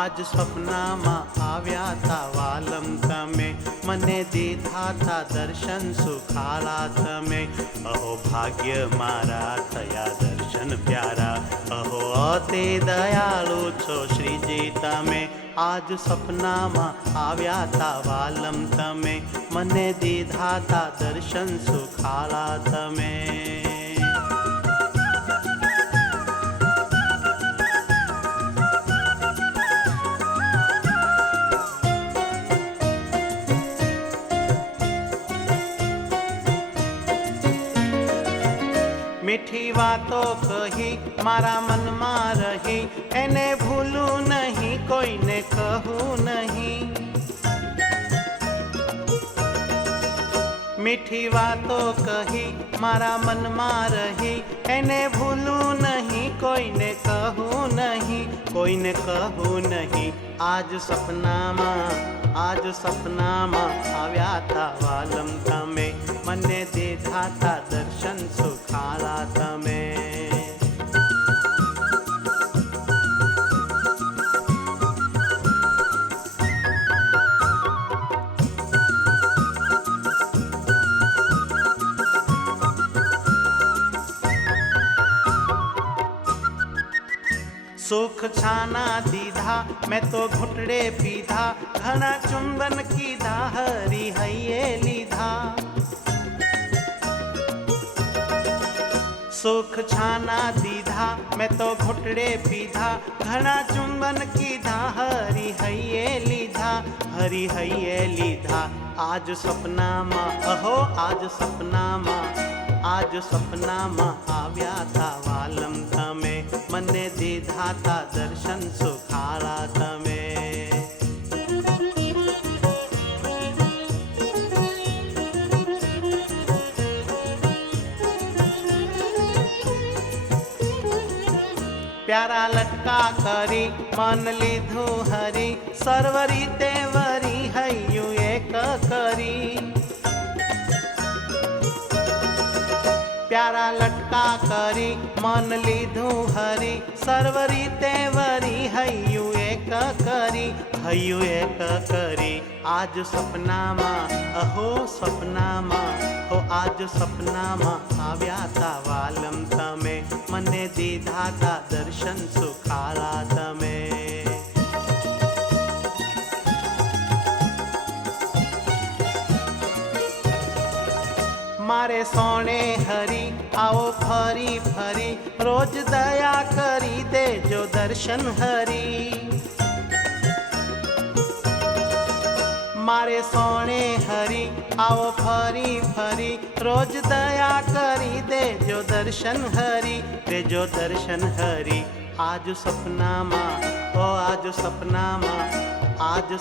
आज सपनाમાં આવ્યા તા વાલમ તમે, મને દીધા તા દર્શન સુખાળા તમે. અહો ભાગ્ય મારા થયા દર્શન પ્યારા, અહો અતિ દયાળુ છો શ્રીજી તમે. આજ સપનામાં આવ્યા તા વાલમ તમે, મને દીધા તા દર્શન સુખાળા તમે. મીઠી વાતો કહી મારા મનમાં રહી, એને ભૂલું નહીં કોઈને કહું નહીં. મીઠી વાતો કહી મારા મનમાં રહી, એને ભૂલું નહીં કોઈને કહું નહીં, કોઈને કહું નહીં. આજ સપનામાં આવ્યા તા વાલમ તમે, મને દીધા તા દર્શન સુખાળા તમે. सुख छाना दीधा मैं तो घुटड़े पीधा, घना चुंबन कीधा हरी हइये लीधा. सुख छाना दीधा मैं तो घुटड़े पीधा, घना चुंबन कीधा हरी हइये लीधा, हरी हइये लीधा. आज सपनाમાં અહો આજ સપનામાં આવ્યા તા વાલમ તમે, મને દીધા તા દર્શન સુખાળા તમે. प्यारा लटका करी मन लीधु हरी, सर्व रीते वरी हयु एक करी. प्यारा लटका કરી મન લીધું હરી, સર્વ રીતે વરી હૈયું એક કરી, હૈયું એક કરી. આજ સપનામાં અહો સપનામાં હો આજ સપનામાં આવ્યા તા વાલમ તમે, મને દીધા તા દર્શન સુખાળા તમે. मारे सोने हरी आओ फरी फरी, रोज दया करी दे जो दर्शन हरी. मारे सोने हरी आओ फरी फरी, रोज दया करी दे जो दर्शन हरी, दे जो दर्शन हरी. आज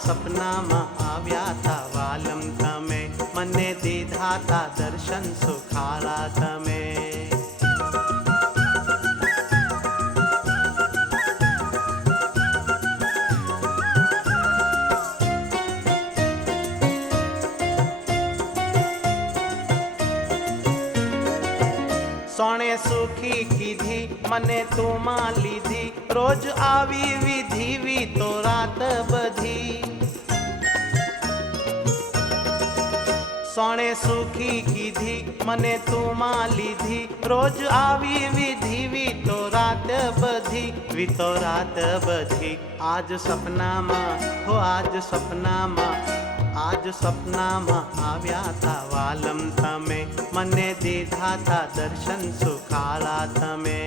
सपनाમાં આવ્યા તા વાલમ તમે, મને દીધા તા દર્શન સુખાળા તમે. સોણે સુખી કીધી મને તુમાં લીધી, રોજ આવી વિધિ વીતો રાત બધી. સોણે સુખી કીધી મને તુમાં લીધી, રોજ આવી વિધિ વીતો રાત બધી, વીતો રાત બધી. આજ સપનામાં આવ્યા તા વાલમ તમે, મને દીધા તા દર્શન સુખાળા તમે.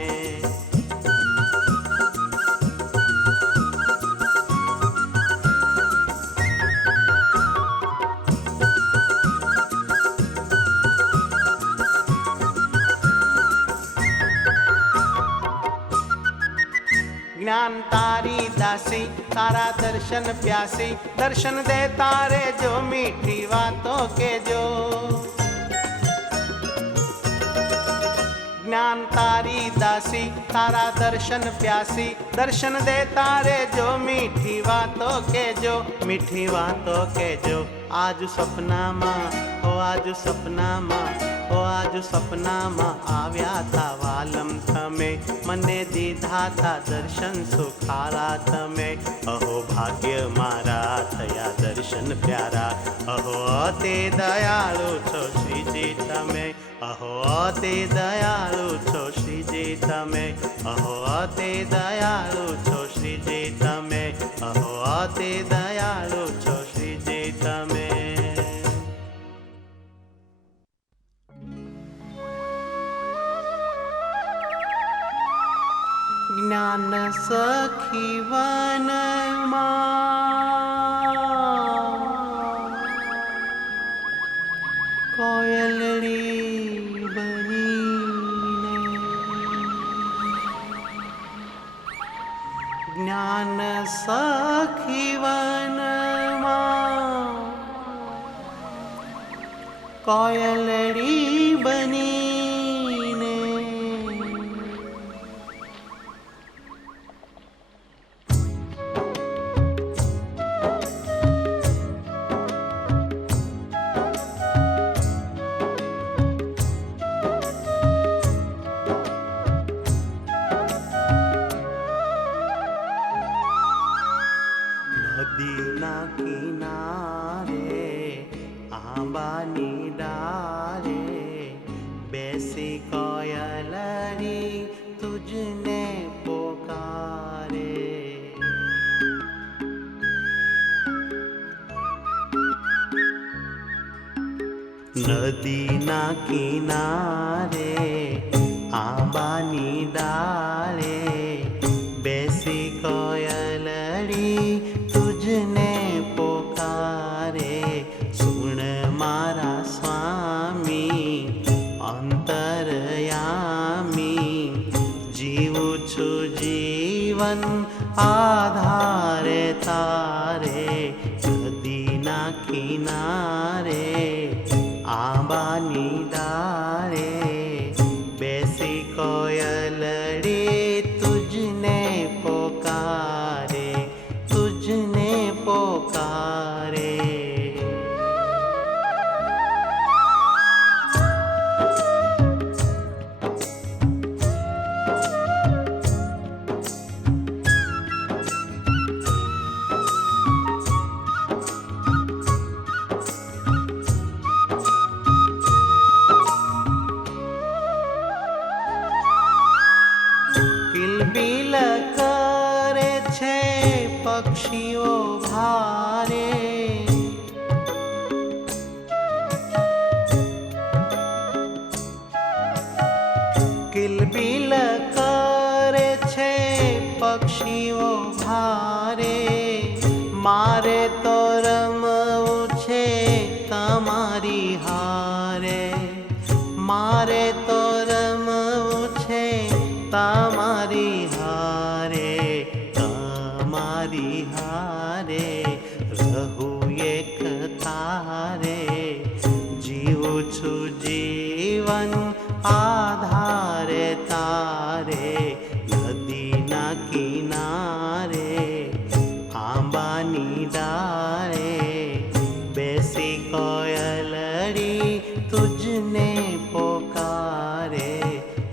ज्ञान तारी दासी तारा दर्शन प्यासी, दर्शन दे तारे जो मीठी बातों के जो. ज्ञान तारी दासी तारा दर्शन प्यासी, दर्शन दे तारे जो मीठी વાતો કહેજો, મીઠી વાતો કહેજો. આજુ સપનામાં ઓ આજુ સપનામાં ઓ આજુ સપનામાં આવ્યા તા વાલમ તમે, મને દીધા તા દર્શન સુખારા તમે. અહો ભાગ્ય મારા થયા દર્શન પ્યારા, અહો તે દયાળુ છો શ્રીજી તમે, અહો તે દયાળુ છો શ્રીજી તમે, અહો તે દયાળુ છો શ્રીજી તમે, અહો તે દયાળુ છો શ્રીજી તમે. જ્ઞાન સખી વનમાં કોયલડી બનીને, જ્ઞાન સખી વનમાં કોયલડી બનીને, નદીના કિનારે આંબાની ડાળે બેસી કોયલડી તુજને પોકારે. નદીના કિનારે આંબાની ડાળે બેસી કોયલડી તુજને પોકારે. સુણ મારા સ્વામી અંતરયામી, જીવું છું જીવન આધારે તારે. નદીના કિનારે આંબાની ડાળે બેસી કોયલડી તુજને પોકારે, તુજને પોકારે. કિલબિલ કરે છે પક્ષીઓ ભારે, કિલબિલ કરે છે પક્ષીઓ ભારે. મારે તો રમવું છે તમારી હારે, મારે તો રમવું છે તમારી હારે, તમારી હારે રહું એક તારે. જીવું છું જીવન આધારે તારે. નદીના કિનારે આંબાની ડાળે બેસી કોયલડી તુજને પોકારે.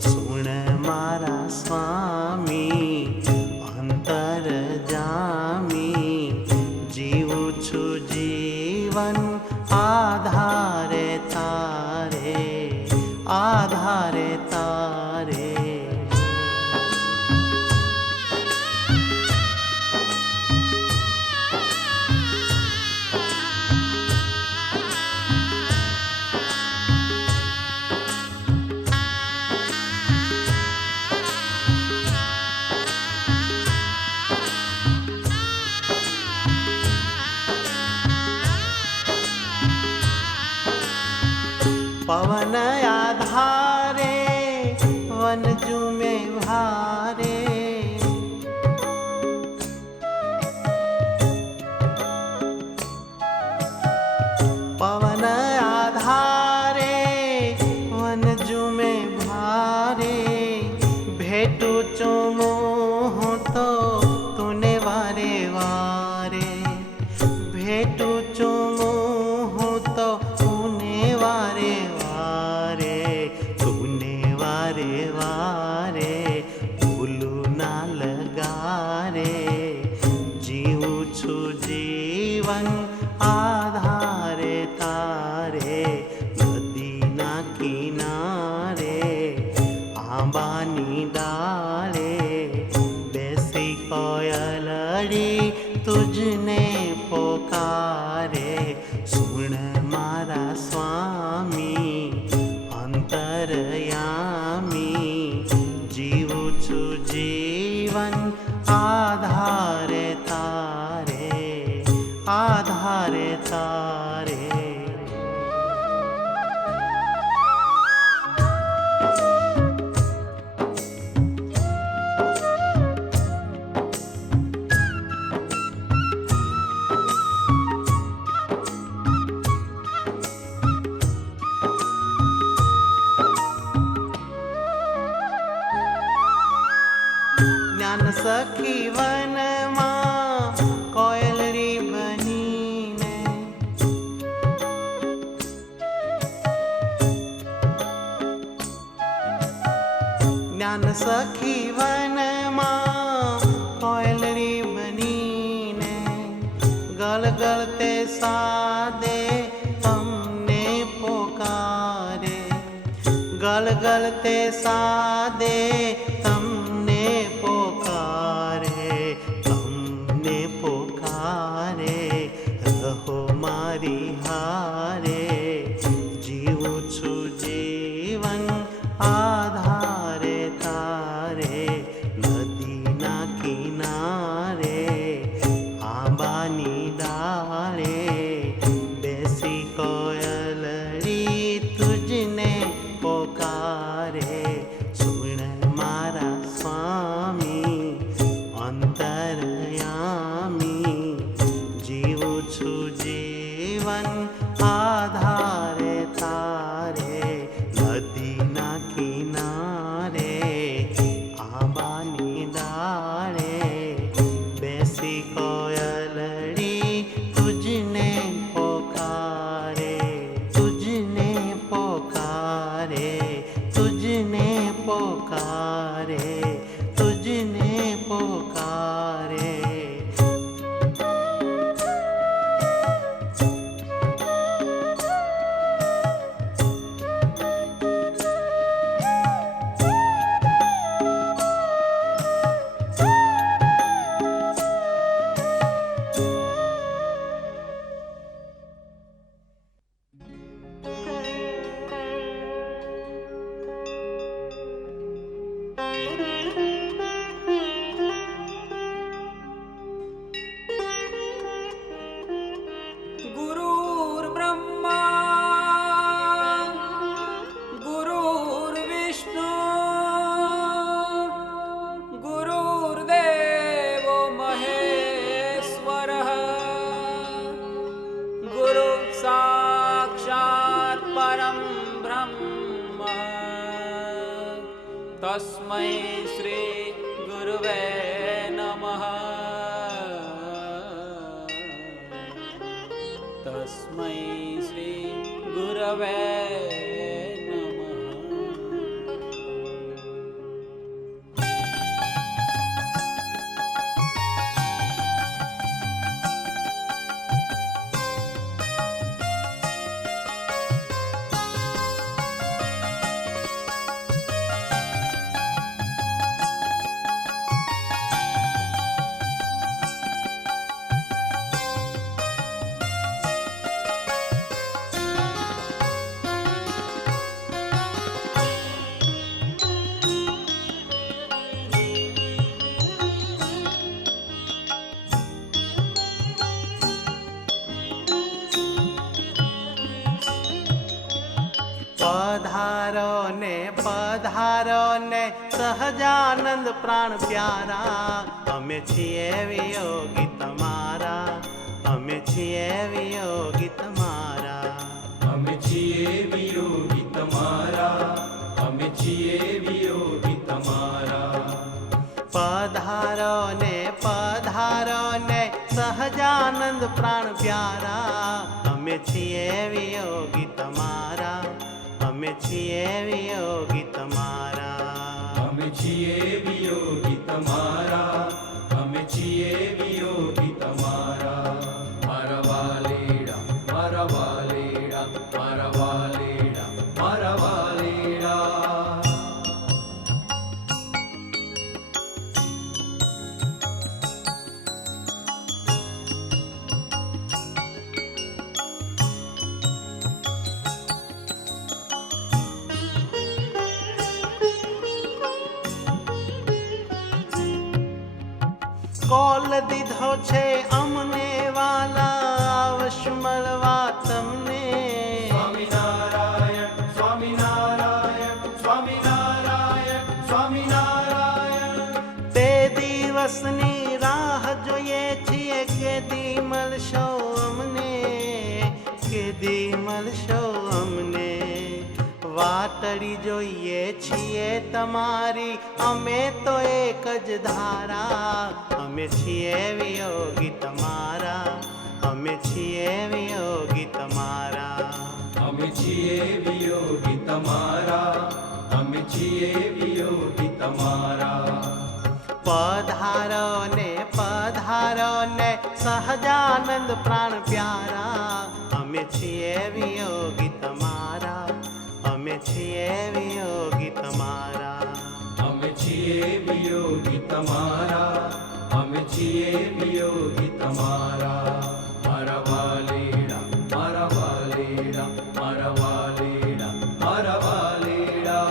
સુણ મારા સ્વામી અંતરજામી, જીવું છું જીવન આધારે તારે, આધારે તારે. પવન આધારે વનજુ में ભારે, પવન આધારે વનજુ में ભારે. ભેટું ચુમું હું તો તુને વારે વાર, છું જીવન આધારે તારે, નદીના કિનારે આંબાની ડાળે બેસી કોયલડી તુજને પોકારે. સુણ મારા સ્વામી અંતરયામી, જીવું છું જીવન આધારે તારે, આધારે તારે. જ્ઞાન સખી વનમાં કોયલરી બનીને, જ્ઞાન સખી વનમાં કોયલરી બનીને, ગળગળતે સાદે તમને પોકારે, ગળગળતે સાદે તમને પોકારે, તમને પોકારે. રહો મારી હારે, જીવું છું જીવન આધારે તારે, નદીના કિનારે આંબાની ડાળે બેસી કોયલડી તુજને પોકારે. સુણ મારા સ્વામી અંતરયામી, જીવું છું જીવન આધારે તારે, નદીના કિનારે આંબાની ડાળે બેસી કોયલડી તુજને પોકારે, તુજને પોકારે, તુજને પોકારે, તુજને પોકારે. गुरुर्ब्रह्मा गुरुर्विष्णु गुरुर्देवो महेश्वरः, गुरु साक्षात् परं ब्रह्म, तस्मै श्री गुरुवे नमः, तस्मै श्री गुरवे नमः. પધારો ને સહજાનંદ પ્રાણ પ્યારા, અમે છીએ વિયોગી તમારા, અમે છીએ વિયોગી તમારા, અમે છીએ વિયોગી તમારા, અમે છીએ વિયોગી તમારા. પધારો ને સહજાનંદ પ્રાણ પ્યારા, અમે છીએ વિયોગી તમારા, અમે છીએ વિયોગી તમારા, અમે છીએ વિયોગી તમારા, અમે છીએ વિયોગી તમારા. છે અમને વાલા આવશું મળવા તમને. સ્વામિનારાયણ સ્વામિનારાયણ સ્વામિનારાયણ સ્વામિનારાયણ. તે દિવસની રાહ જોઈએ છીએ, કેદી મળશો અમને, કેદી મળશો અમને. વાટડી જોઈએ છીએ તમારી, અમે તો એક જ ધારા, અમે છીએ વિયોગી તમારા, અમે છીએ વિયોગી તમારા. અમે છીએ વિયોગી તમારા, અમે છીએ વિયોગી તમારા. પધારો ને સહજાનંદ પ્રાણ પ્યારા, અમે છીએ વિયોગી તમારા, અમે છીએ વિયોગી તમારા. અમે છીએ વિયોગી તમારા, અમે છીએ વિયોગી તમારા. મારા વાલીડા મારા વાલીડા મારા વાલીડા મારા વાલીડા.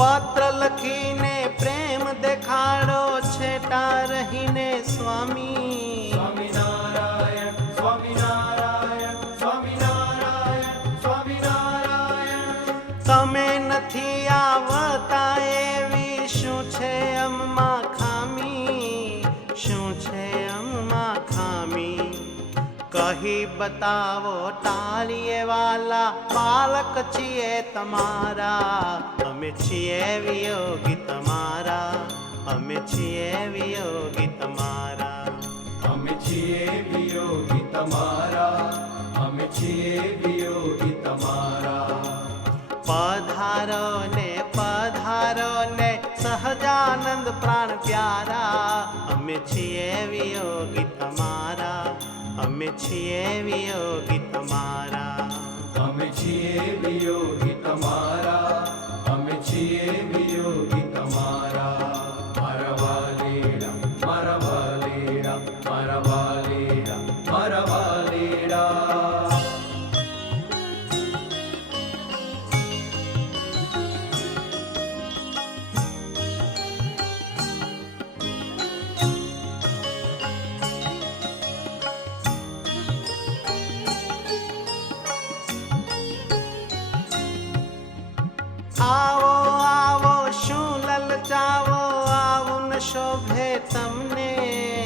પત્ર લખીને પ્રેમ દેખાડો છેટા રહીને સ્વામી. સ્વામિનારાયણ સ્વામિનારાયણ સ્વામિનારાયણ સ્વામિનારાયણ. તમે નથી આવતા એવી શું છે અમમાં ખામી, શું છે અમમાં ખામી. કહી બતાવો ટાળીએ વાલા, બાળક છીએ તમારા, અમે છીએ વિયોગી તમારા, અમે છીએ વિયોગી તમારા. અમે છીએ વિયોગી તમારા, અમે છીએ વિયોગી તમારા. પધારો ને સહજાનંદ પ્રાણ પ્યારા, અમે છીએ વિયોગી તમારા, અમે છીએ વિયોગી તમારા. અમે છીએ વિયોગી તમારા, અમે છીએ વિયોગી તમારા. મારા વાલીડા મારા વાલીડા મારા વાલીડા મારા વાલીડા. આવો આવો શું લલચાવો, આવું ન શોભે તમને.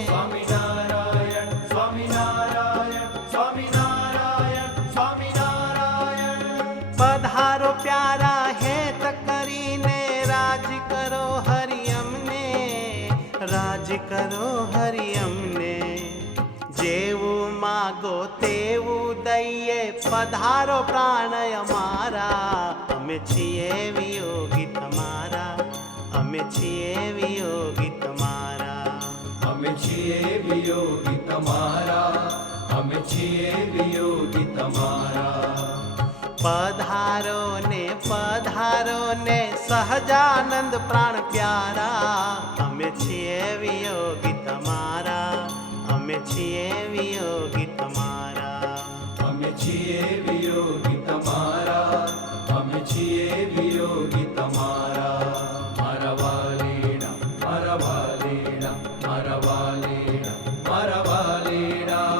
સ્વામિનારાયણ સ્વામિનારાયણ સ્વામિનારાયણ સ્વામિનારાયણ. પધારો પ્યારા હેત કરીને, રાજ કરો હરિ અમને, રાજ કરો હરિ અમને. જેવું માગો તેવું દઈએ, પધારો પ્રાણ અમારા, અમે છીએ વિયોગી તમારા, અમે છીએ વિયોગી તમારા. અમે છીએ વિયોગી તમારા, અમે છીએ વિયોગી તમારા. પધારો ને સહજાનંદ પ્રાણ પ્યારા, અમે છીએ વિયોગી તમારા, અમે છીએ વિયોગી તમારા. અમે છીએ વિયોગી તમારા, અમે છીએ વિયોગી તમારા. મારા વાલીડા મારા વાલીડા મારા વાલીડા મારા વાલીડા.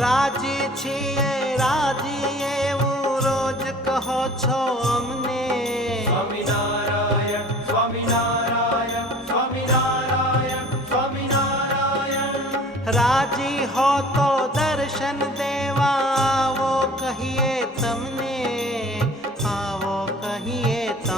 રાજી છીએ રાજી એવું રોજ કહો છો અમને. સ્વામિનારાયણ સ્વામિનારાયણ સ્વામિનારાયણ સ્વામિનારાયણ. રાજી હો તો દર્શન દેવા આવો કહીએ તમને, આવો કહીએ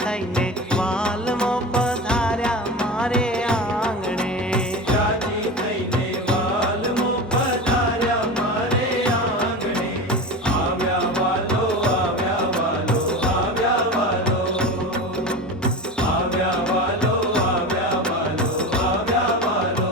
થઈને વાલમો પધાર્યા મારે આંગણે. રાજી થઈને વાલમો પધાર્યા મારે આંગણે. આવ્યા વાલો આવ્યા વાલો આવ્યા વાલો આવ્યા વાલો આવ્યા વાલો આવ્યા વાલો.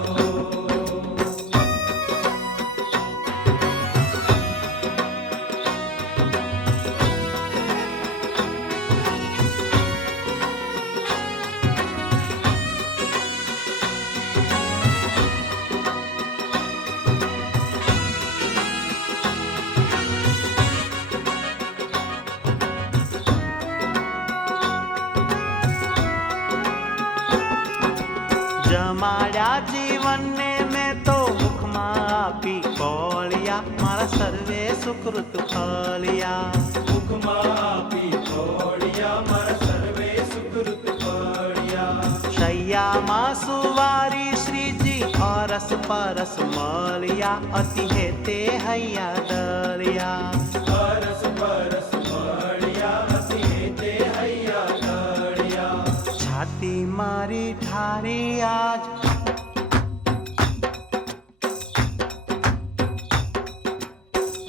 જમાડ્યા જીવનને મેં તો મુખમાં આપી કોળિયા મારા સર્વે સુકૃત ફળિયા. મુખમાં આપી તોડિયા મારા સર્વે સુકૃત ફળિયા. શૈયામાં સુવારી શ્રીજી અરસ પરસ મળ્યા અતિ હેતે હૈયા દળિયા. પરસ પરસ મળ્યા અતિ હેતે હૈયા દળિયા. છાતી મારી ઠારી આજ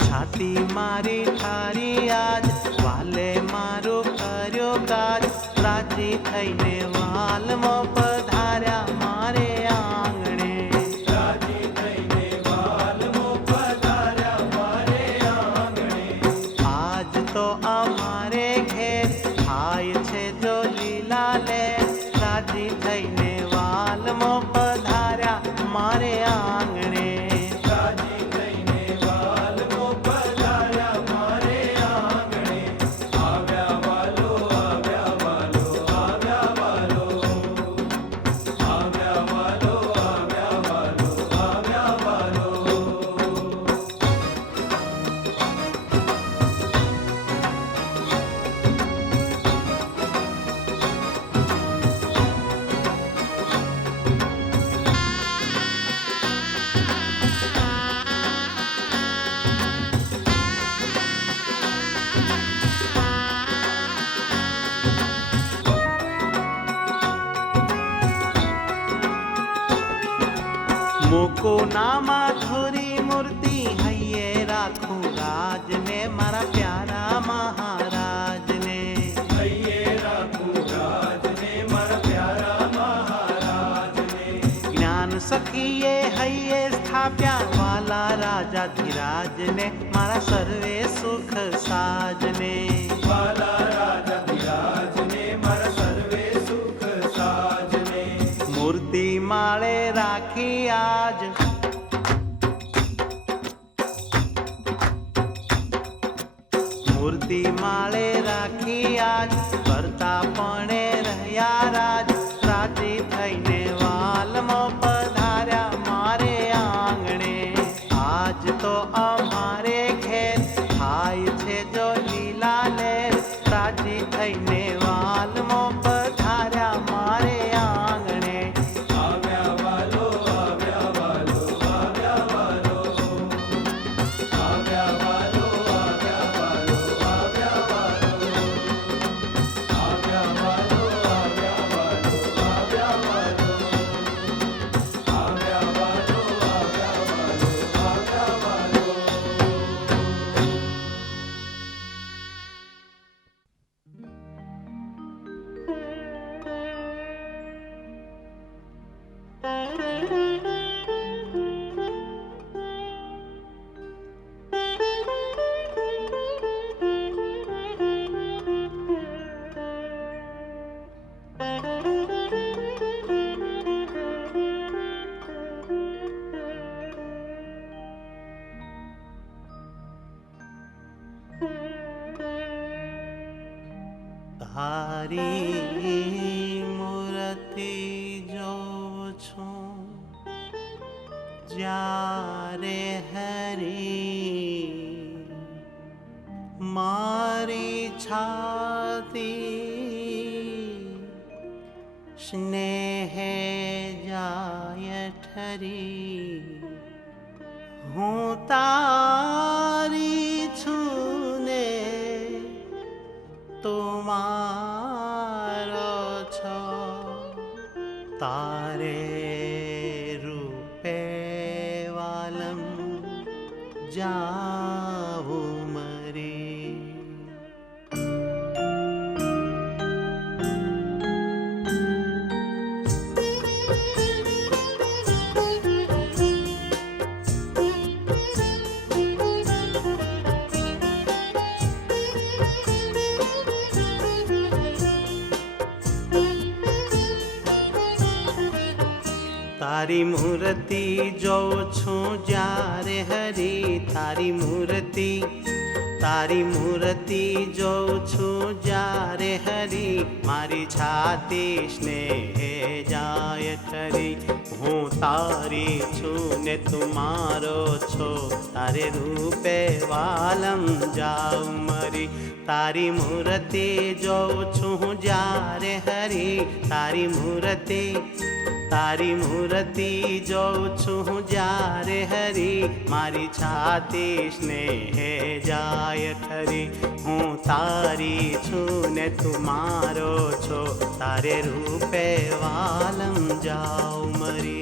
છાતી મારી ઠારી આજ વાલે મારો કર્યો કાજ. રાજી થઈને વાલમો પધાર્યા મારે આંગણે. રાજી થઈને વાલમો પધાર્યા મારે આંગણે. આજ તો અમારે ઘેર થાય છે જો લીલા લે. રાજી થઈને વાલમો પધાર્યા મારે આંગણે. રાજી થઈને વાલમો પધાર્યા મારે આંગણે. આવ્યા વાલો આવ્યા વાલો આવ્યા વાલો આવ્યા વાલો આવ્યા વાલો આવ્યા વાલો. મૂકો ના માથુરી મૂર્તિ હૈયે રાખું રાજને મારા પ્યારા મહારાજને. હૈયે રાખું રાજને મારા પ્યારા મહારાજને. જ્ઞાન સખીએ હૈયે સ્થાપ્યા વાલા રાજાધિરાજને મારા સર્વે સુખ સાજને. વાલા રાજાધિરાજને મારા સર્વે સુખ સાજને. મૂર્તિ માળે રાખી આજ મૂર્તિ માળે રાખી આજ કરતા પણે રહ્યા રાજ. રાજી થઈને વાલમો પધાર્યા મારે આંગણે. આજ તો અમારે ઘેર થાય છે જો લીલા લેર. રાજી થઈને વાલમો પધાર્યા મારે આંગણે. આવ્યા વાલો આવ્યા વાલો આવ્યા વાલો આવ્યા વાલો આવ્યા વાલો આવ્યા વાલો આવ્યા વાલો આવ્યા વાલો આવ્યા વાલો આવ્યા વાલો આવ્યા વાલો આવ્યા વાલો. તારી મૂર્તિ જોઉં છું જ્યારે હરી મારી છાતી સ્નેહે જાય ઠરી હું તારી છું ને તું મારી तारे रूपे वालम जाऊं मरी। तारी मूर्ति जो छू जारे हरी, तारी मूर्ति जो छू जारे हरी, मारी छाती स्नेहे जाय ठरी। हूँ तारी छू ने तुम्हारो छो, तारे रूपे वालम जाऊ मरी। तारी मूर्ति जो छू जारे हरी, तारी मूर्ति जो छू जारे हरी, मारी छाती स्नेहे जाय ठरी। हूँ तारी छू ने तुम्हारो छो, तारे रूपे वालम जाऊ मरी।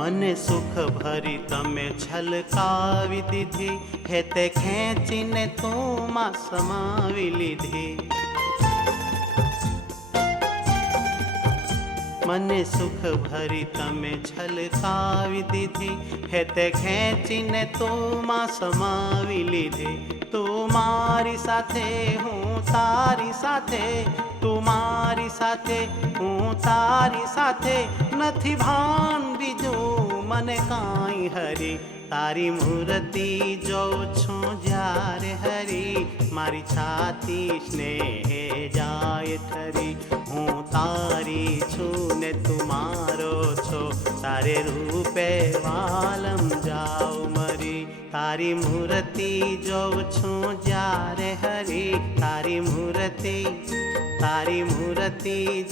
મને સુખ ભરી તમે છલકાવી દીધી, હેતે ખેંચીને તું માં સમાવી લીધી। મને સુખ ભરી તમે છલકાવી દીધી, હેતે ખેંચીને તું માં સમાવી લીધી। તું મારી સાથે હું તારી સાથે, તું મારી સાથે હું તારી સાથે, નથી ભાન બીજું મને કાંઈ હરી। તારી મૂર્તિ જોઉં છું જ્યારે હરી, મારી છાતી સ્નેહે જાય ઠરી। હું તારી છું ને તું મારો છો, તારે રૂપે વાલમ જાઉં મરી। તારી મૂર્તિ જોઉં છું જ્યારે હરી, તારી મૂર્તિ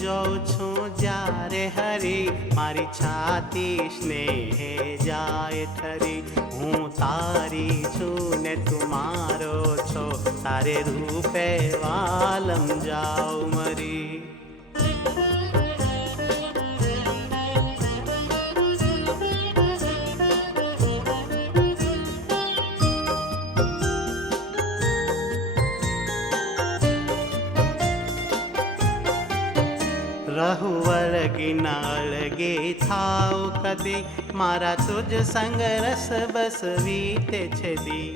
જોઉં છું જ્યારે હરી, મારી છાતી સ્નેહે જાય ઠરી। હું તારી છું ને તું મારો છો, તારે રૂપે વાલમ જાઉં મરી। રહું વળગી ના અળગે થાવ કદી, મારા તુજ સંગ રસ બસ વીતે છે દી।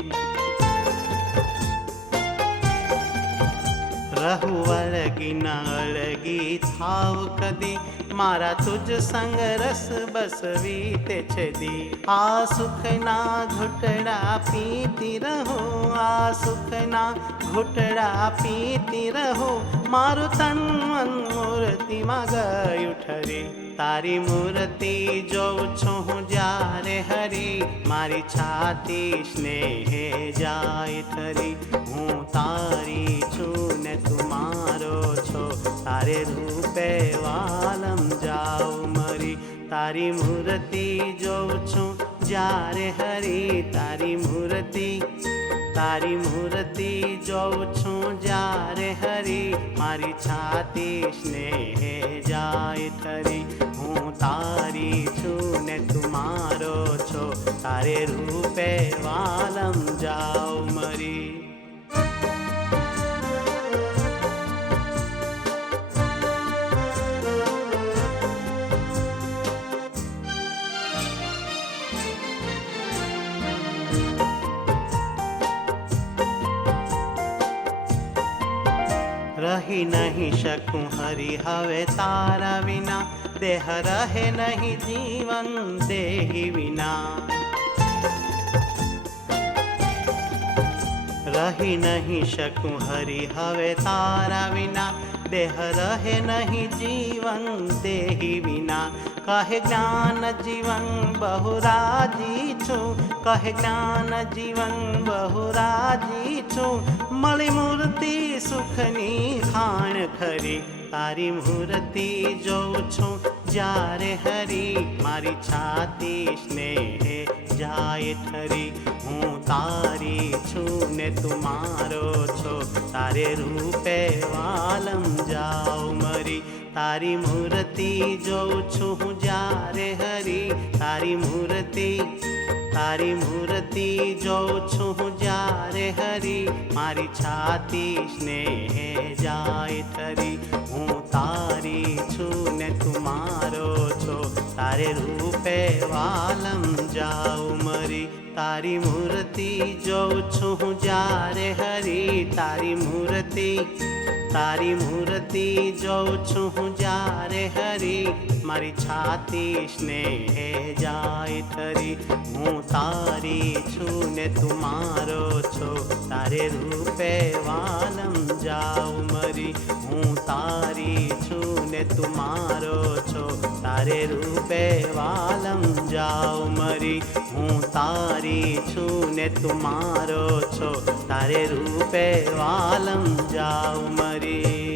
રહું વળગી ના અળગી થાવ કદી, મારા તુજ સંગ રસ બસ વીતે છે દી। આ સુખના ઘૂંટડા પીતી રહું, આ સુખના ઘૂંટડા પીતી રહું, મારું તન મન મૂર્તિમાં ગયું ઠરી। તારી મૂર્તિ જોઉં છું હું જ્યારે હરી, મારી છાતી સ્નેહે જાય ઠરી। હું તારી છું ને તું મારો છો, તારે રૂપે વાલમ જાઉં મરી। તારી મૂર્તિ જોઉં છું જ્યારે હરી, તારી મૂર્તિ જોઉં છું જ્યારે હરી, મારી છાતી સ્નેહે જાય ઠરી। હું તારી છું ને તું મારો છો, તારે રૂપે વાલમ જાઉં મરી। रही नहीं શકું હરી હવે તારા વિના, દેહ રહે નહીં જીવન દેહી વિના। रही नहीं શકું હરી હવે તારા વિના, દેહ રહે નહીં જીવન દેહી વિના। કહે જ્ઞાન જીવન બહુ રાજી છું, કહે જ્ઞાન જીવન બહુ રાજી છું, મળી મૂર્તિ સુખની ખાણ ખરી તારી મૂર્તિ જોઉં છું જ્યારે હરી મારી છાતી સ્નેહે જાય ઠરી હું તારી છું ને તું મારો છો તારે રૂપે વાલમ જાઉં મરી તારી મૂર્તિ જોઉં છું હું જ્યારે હરી તારી મૂર્તિ જોઉં છું હું જ્યારે હરી મારી છાતી સ્નેહે જાય ઠરી હું તારી છું ને તું મારો છો તારે રૂપે વાલમ જાઉં મરી તારી મૂર્તિ જોઉં છું હું જ્યારે હરી તારી મૂર્તિ જોઉં છું હું જ્યારે હરી મારી છાતી સ્નેહે જાય ઠરી હું તારી છું ને તું મારો છો તારે રૂપે વાલમ જાઉં મરી હું તારી છું ને તું મારો છો તારે રૂપે વાલમ જાઉં મરી હું તારી છું ને તું મારો છો તારે રૂપે વાલમ જાઉં મરી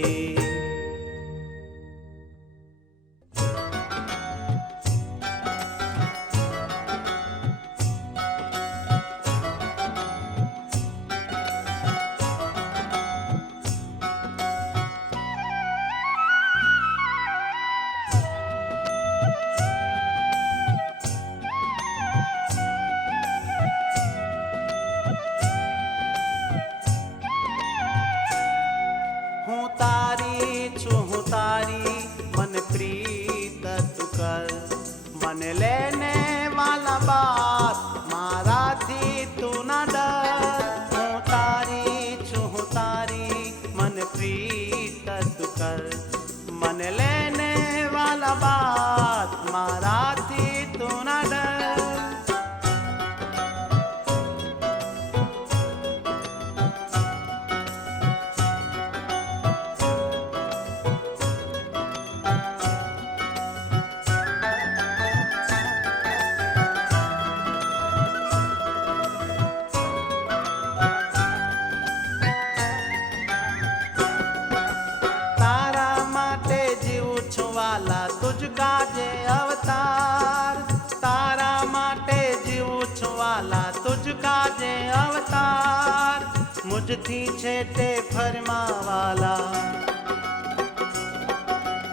मुझथी छेटे फरमावाला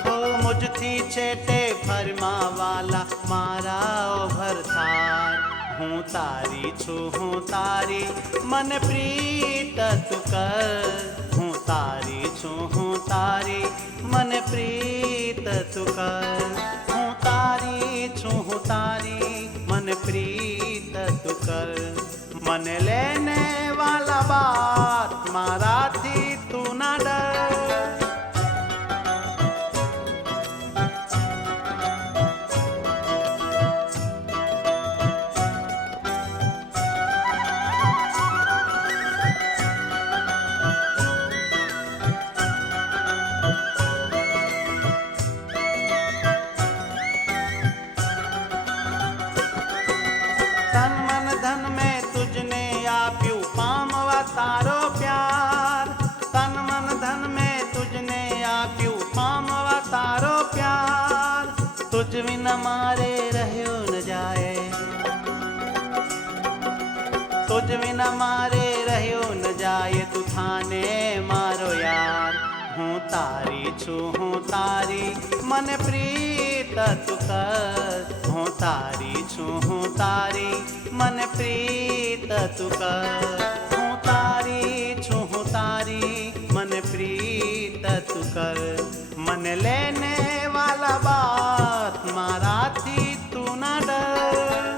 हो मुझथी छेटे फरमावाला मारा ओ भरथार हूँ तारी छू हूँ तारी मन प्रीत तू कर हूँ तारी छू हूँ तारी मन प्रीत तू कर हूँ तारी छू हूँ तारी मन प्रीत तू कर मन लेने वाला बात मारा थी तू ना डर तन मन धन में तुझने आप्यू पामवा तारो प्यार तन मन धन में तुझने आप्यू पामवा तारो प्यार तुझ बिन मारे रह्यो न जाए तुझ बिन मारे रह्यो न जाए तू थाने मारो यार हूँ तारी छू हूँ तारी मन प्रीत तू कर हूँ तारी छू हूँ तारी मन प्रीत तू कर हूँ तारी छू हूँ तारी मन प्रीत तू कर मन लेने वाला बात मारा थी तू ना डर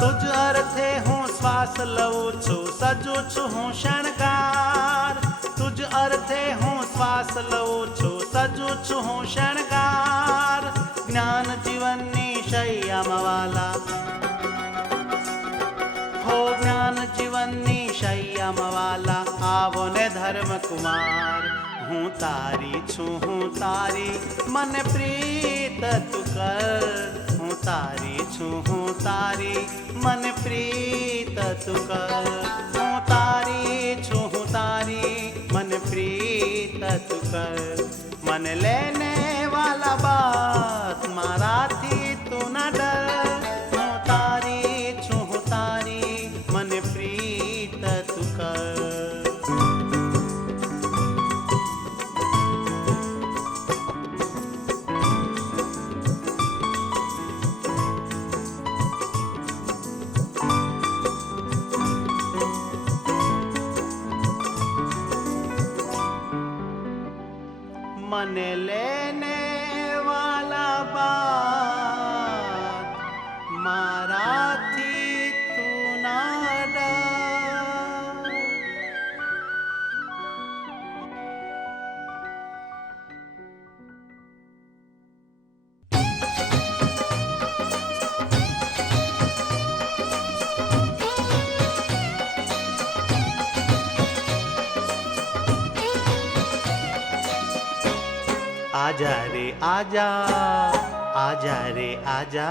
तुझ अर्थे हूँ श्वास लऊं छू सजू छू हूँ शणगार तुझ अर्थे हूँ श्वास लऊं छू सजू छू हूँ शणगार ज्ञान जीवननी शय्यामवाला રમવાલા આવો ને ધર્મ કુમાર હું તારી છું હું તારી મને પ્રીત તું કર હું તારી છું હું તારી મને પ્રીત તું કર હું તારી છું હું તારી મને પ્રીત તું કર મને લેને વાલા બાત મારાથી તું ના ડર હું તારી છું હું તારી મને પ્રીત તું કર મને લેને વાલા બાત મારાથી તું ના ડર आजा रे आजा आजा रे आजा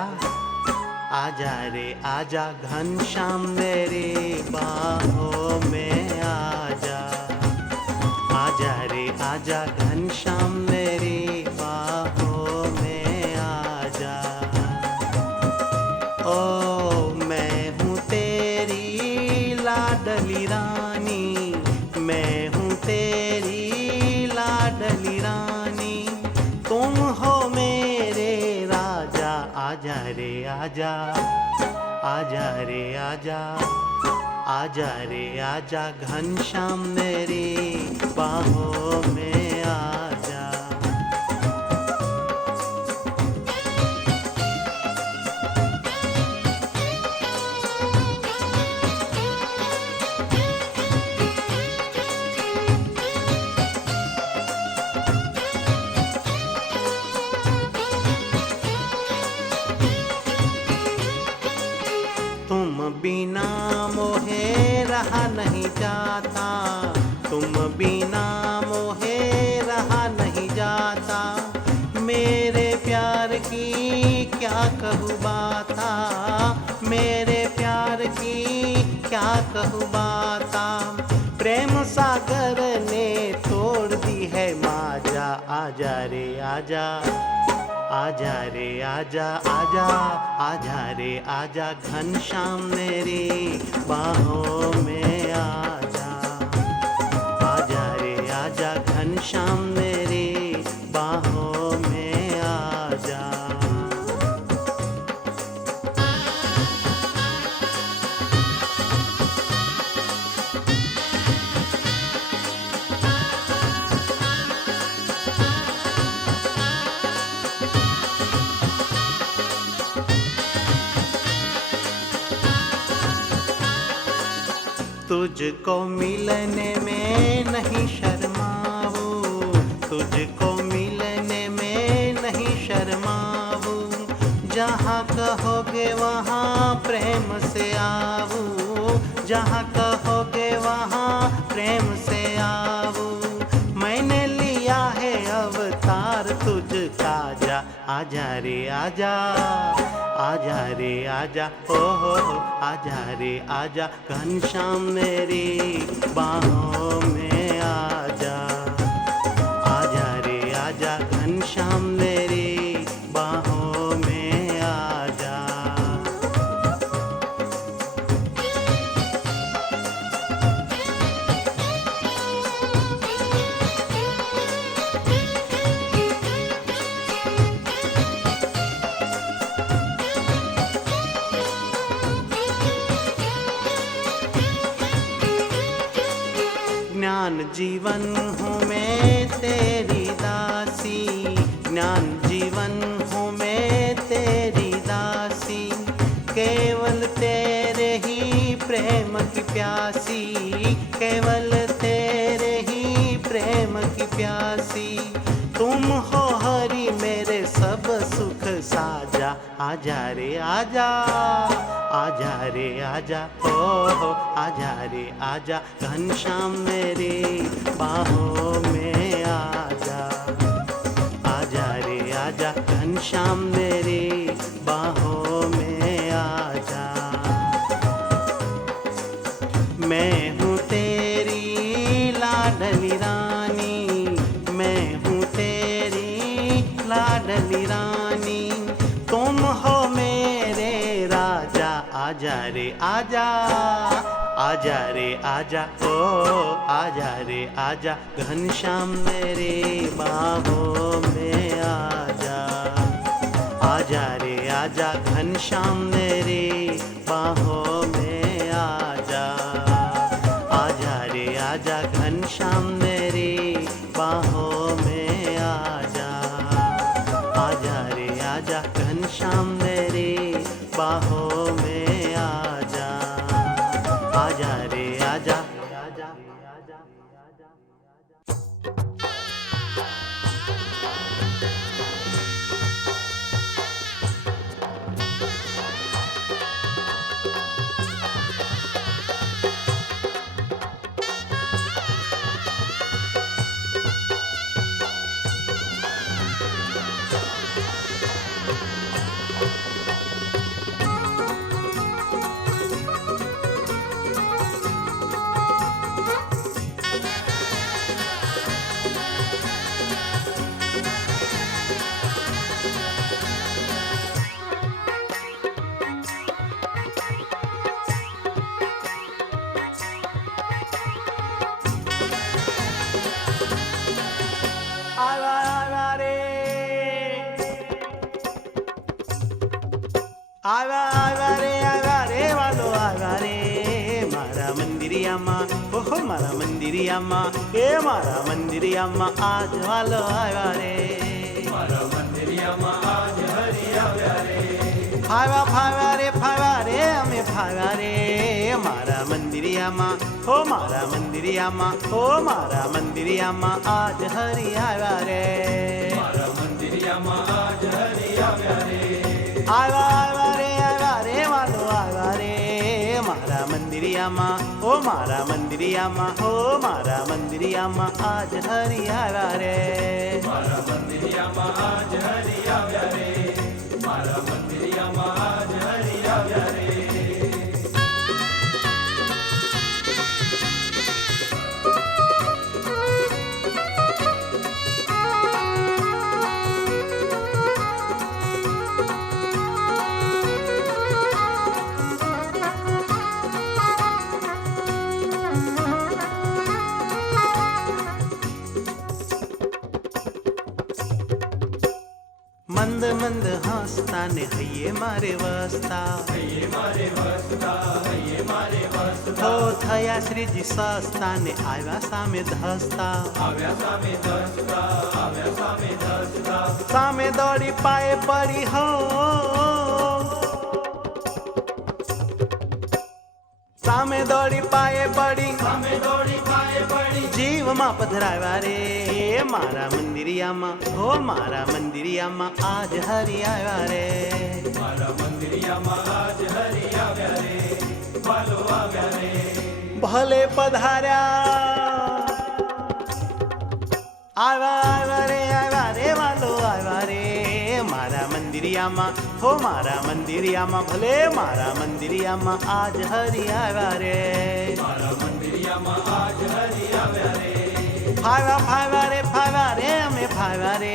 आजा रे आजा घनश्याम मेरे बाहों में आजा आजा रे आजा घनश्याम मेरे बाहों में आजा ओ मैं हूँ तेरी लाडली रानी मैं हूँ तेरी लाडली रानी तुम हो मेरे राजा आजा रे आजा आजा रे आजा आजा रे आजा घनश्याम मेरी बाहों में आजा तुम बिना मोहे रहा नहीं जाता तुम बिना मोहे रहा नहीं जाता मेरे प्यार की क्या कहूँ बाता मेरे प्यार की क्या कहूँ बाता प्रेम सागर ने तोड़ दी है माजा आजा रे आजा आजा रे आजा आजा आजा रे आजा घनश्याम मेरी बाहों में आजा आजा रे आजा घनश्याम मेरी बाहों में आजा तुझको मिलने में नहीं शर्माऊं तुझको मिलने में नहीं शर्माऊं जहाँ कहोगे वहाँ प्रेम से आऊं जहाँ कहोगे वहाँ प्रेम से आऊं मैंने लिया है अवतार तुझका जा आजा रे आजा आजा रे आजा ओ हो आजा रे आजा घनश्याम मेरी बाहों में आजा आजा रे आजा घनश्याम मेरी बाहों में आजा ज्ञान जीवन हूँ मैं तेरी दासी ज्ञान जीवन हूँ मैं तेरी दासी केवल तेरे ही प्रेम की प्यासी केवल तेरे ही प्रेम की प्यासी तुम हो हरि मेरे सब सुख साजा आजा रे आजा आजा रे आजा ओ हो आजा रे आजा घनश्याम मेरे बाहों में आजा आजा रे आजा घनश्याम मेरे बाहों में आजा मैं हूँ तेरी लाडली रानी मैं हूँ तेरी लाडली रानी तुम हो मेरे राजा आजा रे आजा आजा रे आजा ओ आजा रे आजा घनश्याम मेरे बाहों में आजा आजा रे आजा घनश्याम मेरे बाहों में आजा आजा रे आजा घनश्याम मेरे बाहों में आजा आजा रे आजा घनश्याम मेरे बाहों में आजा आजा रे आजा आवा रे वालो आवा रे मारा मंदिरियाમાં ઓહો મારા મંદિરિયામાં એ મારા મંદિરિયામાં આજ વાલો આવા રે મારા મંદિરિયામાં આજ હરિ આવ્યા રે ફાવા રે અમે ફાવા રે મારા મંદિરિયામાં હો મારા મંદિરિયામાં હો મારા મંદિરિયામાં આજ હરિ આવ્યા રે મારા મંદિરિયામાં આજ હરિ આવ્યા રે આવા રે વાલો આવા રે મારા મંદિરિયામાં હો મારા મંદિરિયામાં હો મારા મંદિરિયામાં આજ હરિ આવ્યા રે મારા મંદિરિયામાં આજ હરિ આવ્યા રે મારા મંદિરિયામાં આજ હરિ આવ્યા રે મંદ મંદ હસતા ને હૈયે મારે વસતા હૈયે મારે વસતા હૈયે મારે વસતા હો થયા શ્રીજી સસ્તા ને આવ્યા સામે ધસતા આવ્યા સામે ધસતા આવ્યા સામે ધસતા સામે દોડી પાયે પડી હો સામે દોડી પાયે પડી સામે દોડી પાયે પડી જીવમાં પધરાવ્યા રે મારા મંદિરિયામાં હો મારા મંદિરિયામાં આજ હરિ આવ્યા રે મારા મંદિરિયામાં આજ હરિ આવ્યા રે વાલો આવ્યા રે ભલે પધાર્યા આવ્યા રે વાલો આવ્યા રે મારા મંદિરિયામાં હો મારા મંદિરિયામાં ભલે મારા મંદિરિયામાં આજ હરિ આવ્યા રે મારા મંદિરિયામાં આજ હરિ આવ્યા રે ફાવ્યા રે અમે ફાવ્યા રે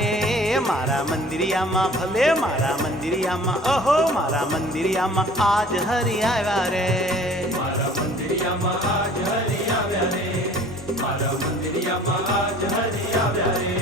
મારા મંદિરિયામાં ભલે મારા મંદિરિયામાં ઓહો મારા મંદિરિયામાં આજ હરિ આવ્યા રે મારા મંદિરિયામાં આજ હરિ આવ્યા રે મારા મંદિરિયામાં આજ હરિ આવ્યા રે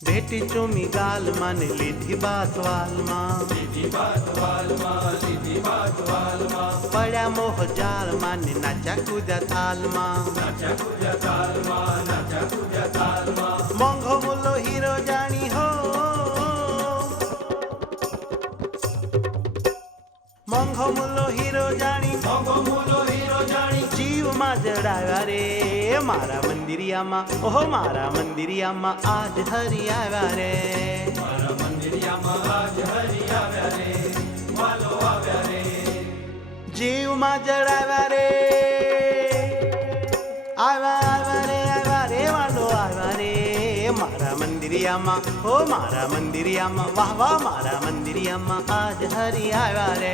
ભેટી ચૂમી ગાલમાં ને લીધી બાત વાલમાં લીધી બાત વાલમાં લીધી બાત વાલમાં પડ્યા મોહ જાળમાં ને નાચ્યા કૂદ્યા તાલમાં નાચ્યા કૂદ્યા તાલમાં નાચ્યા કૂદ્યા તાલમાં મોંઘો મુલ્લો હીરો જાણી હો મોંઘો મુલ્લો હીરો જાણી મોંઘો મૂલો હીરો જાણી જીવમાં જડાવ્યા રે મારા મંદિરિયામાં ઓહો મારા મંદિરિયામાં આજ હરી આવ્યા રે મારા મંદિરિયામાં આજ હરી આવ્યા રે વાલો આવ્યા રે જીવમાં જડાવ્યા રે આવ્યા રે વાલો આવ્યા રે મારા મંદિરિયામાં હો મારા મંદિરિયામાં વાહ વાહ મારા મંદિરિયામાં આજ હરી આવ્યા રે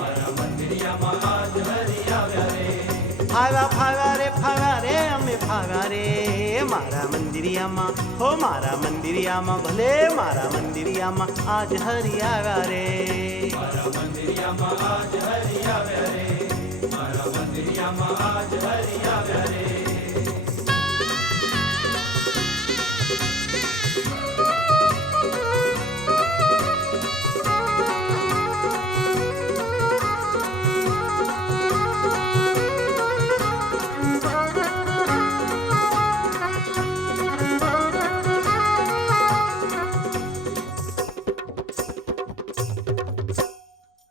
મારા મંદિરિયામાં આજ હરી આવ્યા રે ફાવ્યા રે અમે ફાવ્યા રે મારા મંદિરિયામાં હો મારા મંદિરિયામાં ભલે મારા મંદિરિયામાં આજ હરી આવ્યા રે મારા મંદિરિયામાં આજ હરી આવ્યા રે મારા મંદિરિયામાં આજ હરી આવ્યા રે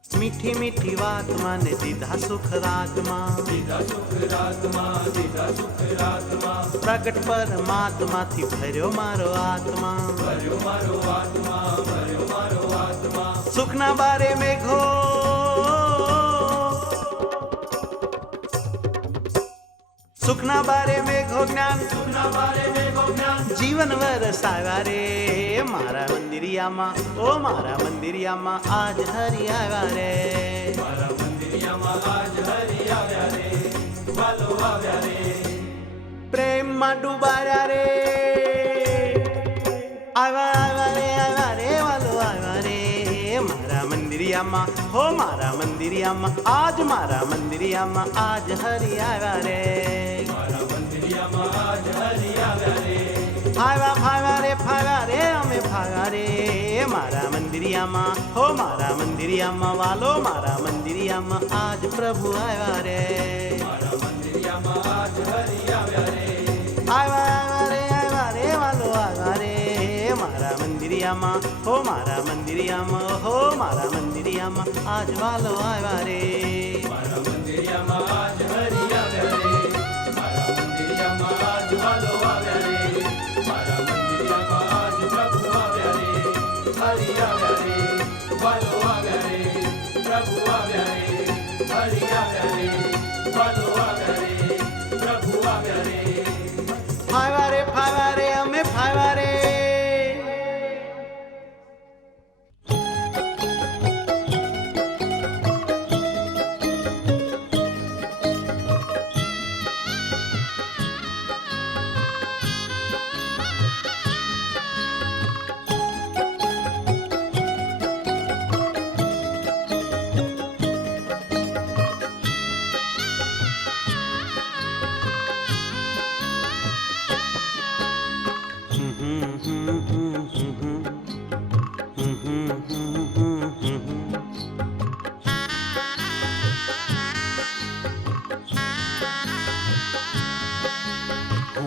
મીઠી મીઠી વાતમાં ને દીધા સુખ રાતમાં દીધા સુખ રાતમાં દીધા સુખ રાતમાં પ્રગટ પરમાત્માથી ભર્યો મારો આત્મા ભર્યો મારો આત્મા ભર્યો મારો આત્મા સુખના બારે મેઘો સુખના બારે મેઘો જ્ઞાન સુખના બારે મેઘો જ્ઞાન જીવન વરસાવ્યા રે મારા મંદિરિયામાં ઓ મારા મંદિરિયામાં આજ હરી આવ્યા રે મારા મંદિરિયામાં આજ હરી આવ્યા રે વાલો આવ્યા રે પ્રેમમાં ડૂબાયા રે આવ્યા રે વાલો આવ્યા રે મારા મંદિરિયામાં હો મારા મંદિરિયામાં આજ મારા મંદિરિયામાં આજ હરી આવ્યા રે મારા મંદિરિયામાં આજ હરી આવ્યા રે ફાવ્યા રે અમે ફાવ્યા રે મારા મંદિરિયામાં હો મારા મંદિરિયામાં વાલો મારા મંદિરિયામાં આજ પ્રભુ આવ્યા રે મારા મંદિરિયામાં આજ હરી આવ્યા રે આવ્યા રે વાલો આવ્યા રે મારા મંદિરિયામાં હો મારા મંદિરિયામાં હો મારા મંદિરિયામાં આજ વાલો આવ્યા રે મારા મંદિરિયામાં આજ હરી આવ્યા રે મારા મંદિરિયામાં આજ વાલો આવ્યા રે મારા મંદિરિયામાં આજ પ્રભુ આવ્યા રે હરી આવ્યા રે વાલો આવ્યા રે પ્રભુ આવ્યા રે હરી આવ્યા રે વાલો આવ્યા રે પ્રભુ આવ્યા રે ફાવ્યા રે અમે ફાવ્યા રે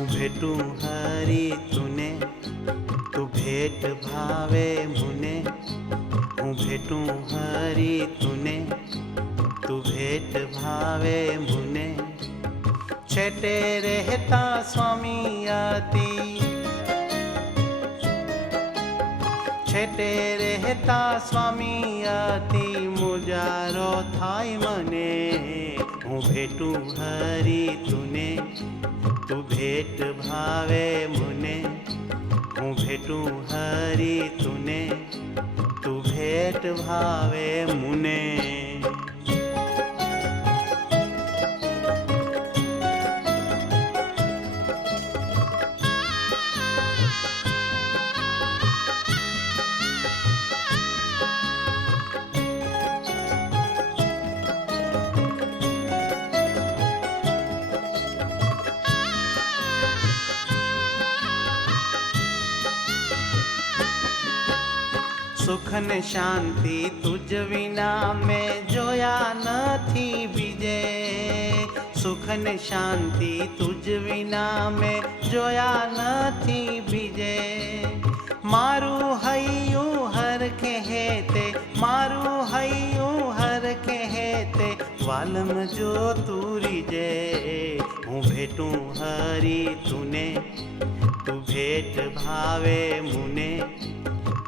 भेटूं हरी तूने तू भेट भावे मुने हूँ भेटूं हरी तूने तू भेट भावे मुने छेटे रहता स्वामी आती छेटे रहता स्वामी आती मुजारो थाय मने हूँ भेटूं हरी तूने तू भेट भावे मुने हूँ भेटूं हरी तूने तू भेट भावे मुने सुख ने शांति तुझ विना मैं जोया नथी बीजे सुख ने शांति तुझ विना मैं जोया नथी बीजे मारू हयू हर के हेते मारू हयू हर વાલમ જો તુરી જે હું ભેટું હરી તુને તું ભેટ ભાવે મુને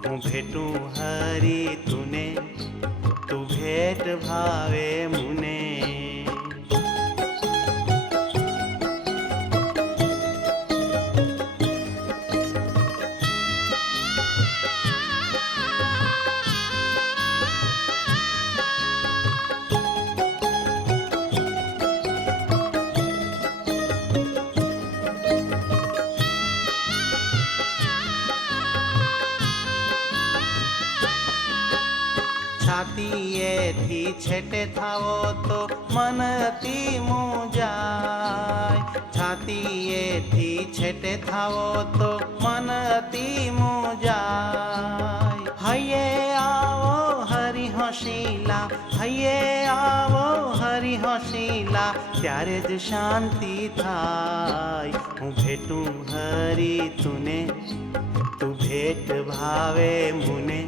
હું ભેટું હરી તુને તું ભેટ ભાવે મુને છાતીએથી છેટે થાવો તો મન અતિ મૂંઝાય છાતીએથી છેટે થાવો તો મન અતિ મૂંઝાય હૈયે આવો હરિ હોશીલા હૈયે આવો હરિ હોશીલા ત્યારે જ શાંતિ થાય હું ભેટું હરી તુને તું ભેટ ભાવે મુને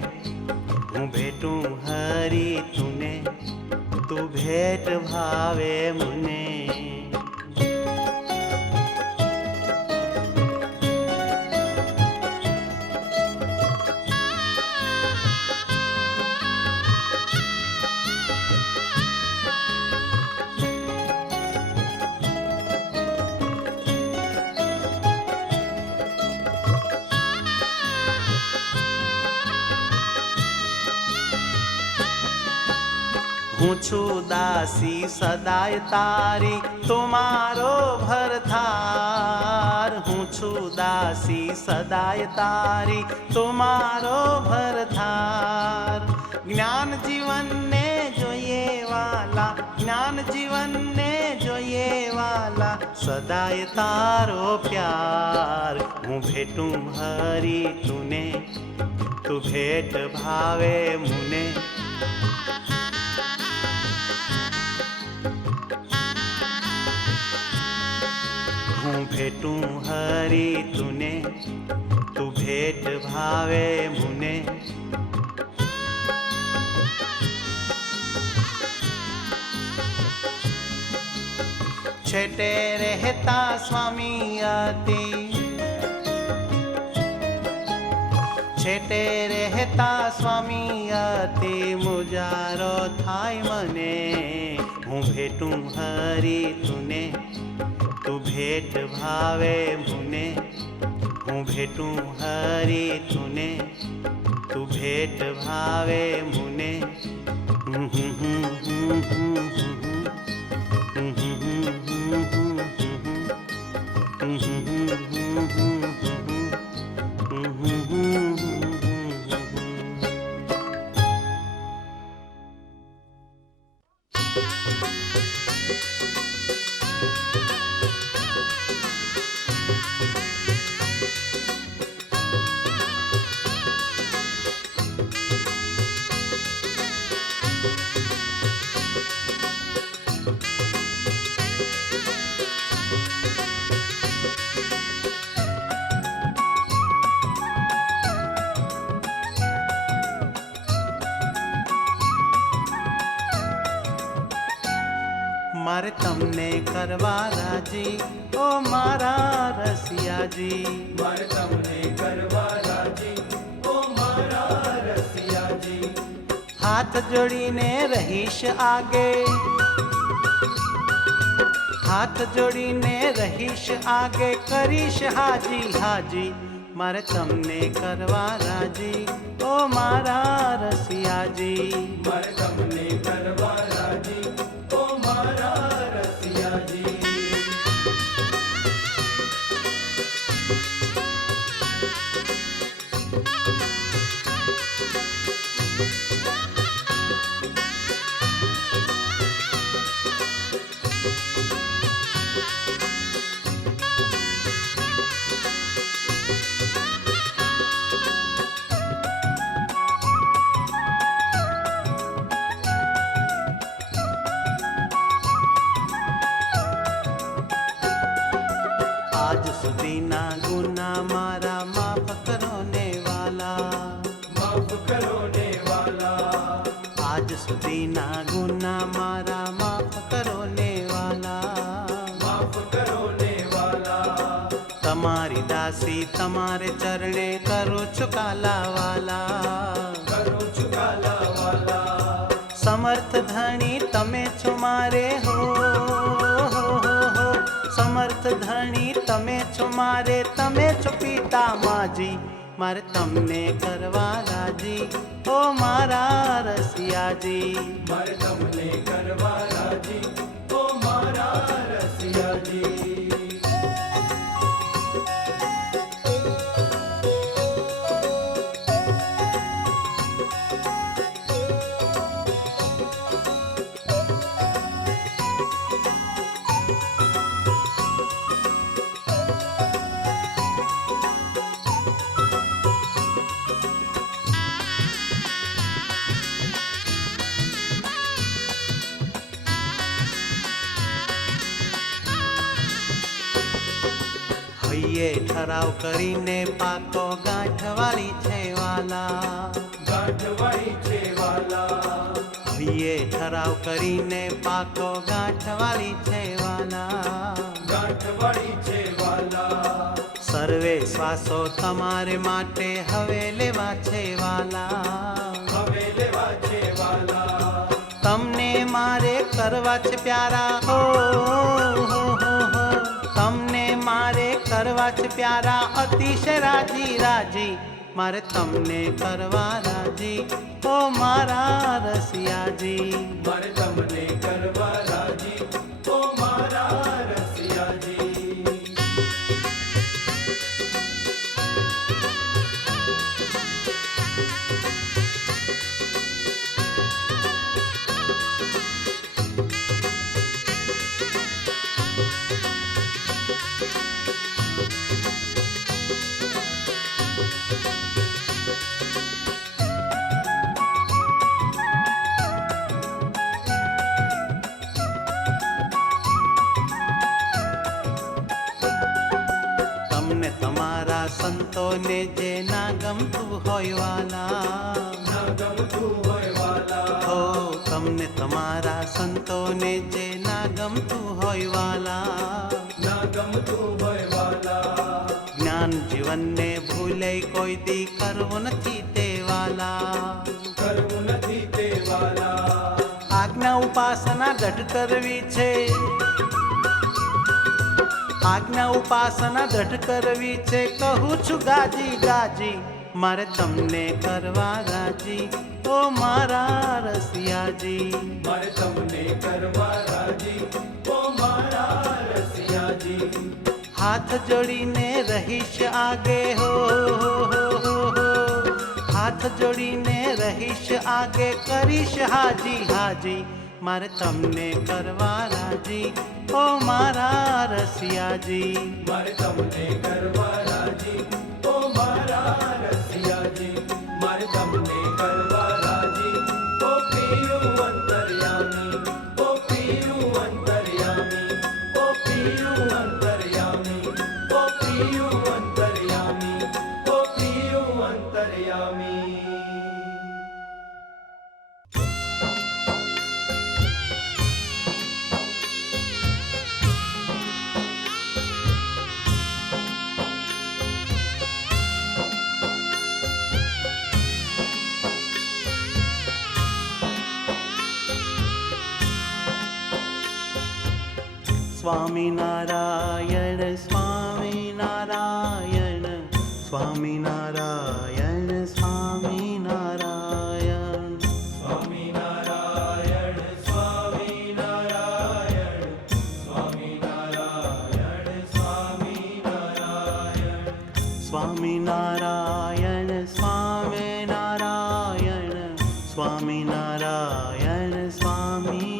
હું ભેટું હરી તુને તું ભેટ ભાવે મુને હું છું દાસી સદાય તારી તુમારો ભરથાર હું છું દાસી સદાય તારી તુમારો ભરથાર જ્ઞાન જીવનને જોઈએ વાલા જ્ઞાન જીવનને જોઈએ વાલા સદાય તારો પ્યાર હું ભેટું હરી તુને તું ભેટ ભાવે મુને હું ભેટું હરી તુને તું ભેટ ભાવે મુને છેટે રહેતા સ્વામી અતિ છેટે રહેતા સ્વામી અતિ મુજારો થાય મને હું ભેટું હરી તુને તું ભેટ ભાવે મુને હું ભેટું હરી તુને તું ભેટ ભાવે મુને મારે તમને કરવા રાજી ઓ મારા રસિયાજી મારે તમને કરવા રાજી ઓ મારા રસિયાજી હાથ જોડીને રહીશ આગે હાથ જોડીને રહીશ આગે કરીશ હાજી હાજી મારે તમને કરવા રાજી ઓ મારા રસિયાજી મારે તમને કરવા રાજી ઓ મારા રસિયાજી આજ સુધીના ગુના મારા માફ કરો ને વાલા માફ કરો ને વાલા આજ આજ સુધીના ગુના મારા માફ કરો ને વાલા, માફ કરો ને વાલા. તમારી દાસી તમારે ચરણે કરું છું કાલા વાલા, કરું છું કાલા વાલા. સમર્થ ધણી તમે છો મારે હો, સમર્થ ધણી તમે છો મારે, તમે છો પિતા માજી, મારે તમને કરવા રાજી, ઓ મારા રસિયાજી. મારે તમને કરવા રાજી, ઓ મારા રસિયાજી. હૈયે ઠરાવ કરીને પાકો ગાંઠવાળી છે વાલા, ગાંઠવાળી છે વાલા. હૈયે ઠરાવ કરીને પાકો ગાંઠવાળી છે વાલા, ગાંઠવાળી છે વાલા. સર્વે શ્વાસો તમારે માટે હવે લેવા છે વાલા, હવે લેવા છે વાલા. તમને મારે કરવા છે પ્યારા હો, તમને મારે કરવા છે પ્યારા, અતિશય રાજી રાજી, મારે તમને કરવા રાજી, ઓ મારા રસિયાજી. મારે તમને કરવા રાજી, ઓ મારા રસિયાજી. તમને તમારા સંતોને જે ના ગમતું હોય વાલા, ના ગમતું હોય વાલા. હો તમને તમારા સંતોને જે ના ગમતું હોય વાલા, ના ગમતું હોય વાલા. જ્ઞાન જીવનને ભૂલે કોઈ દી કરવું નથી તે વાલા, કરવું નથી તે વાલા. આજ્ઞા ઉપાસના દઢ કરવી છે, આજ્ઞા ઉપાસના દઢ કરવી છે, કહું છું ગાજી ગાજી, મારે તમને કરવા રાજી, ઓ મારા રસિયાજી. મારે તમને કરવા રાજી, ઓ મારા રસિયાજી. હાથ જોડીને રહીશ આગે હો, હાથ જોડીને રહીશ આગે, કરીશ હાજી હાજી, મારે તમને કરવા રાજી, ઓ મારા રસિયાજી. મારે તમને કરવા રાજી, ઓ મારા રસિયાજી. મારે તમને કરવા રાજી, ઓ પ્રિય અંતર્યામી, ઓ પ્રિય અંતર્યામી, ઓ પ્રિય અંતર્યામી, ઓ પ્રિય અંતર્યામી, ઓ પ્રિય અંતર્યામી. સ્વામિનારાયણ સ્વામિનારાયણ, સ્વામિનારાયણ સ્વામિનારાયણ, સ્વામિનારાયણ સ્વામિનારાયણ, સ્વામિનારાયણ સ્વામિનારાયણ. સ્વામિનારાયણ સ્વામિનારાયણ, સ્વામિનારાયણ સ્વામિનારાયણ,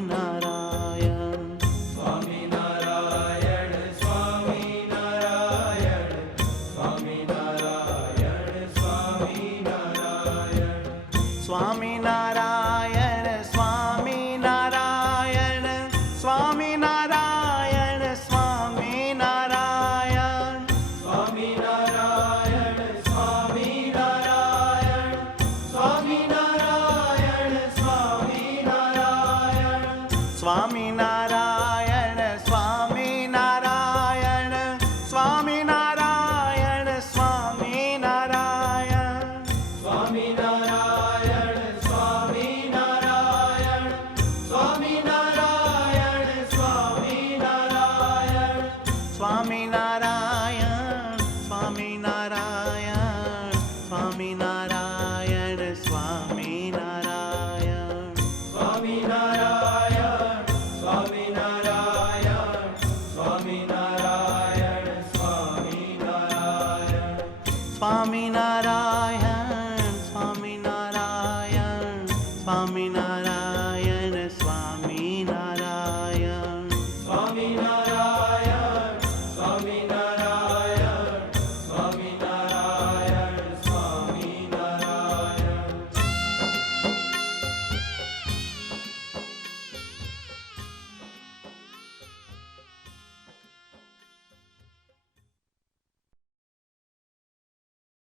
સ્વામિનારાયણ સ્વામિનારાયણ, સ્વામિનારાયણ સ્વામિનારાયણ. સ્વામિનારાયણ સ્વામિનારાયણ, સ્વામિનારાયણ સ્વામિનારાયણ, સ્વામિનારાયણ સ્વામિનારાયણ, સ્વામિનારાયણ સ્વામિનારાયણ. સ્વામી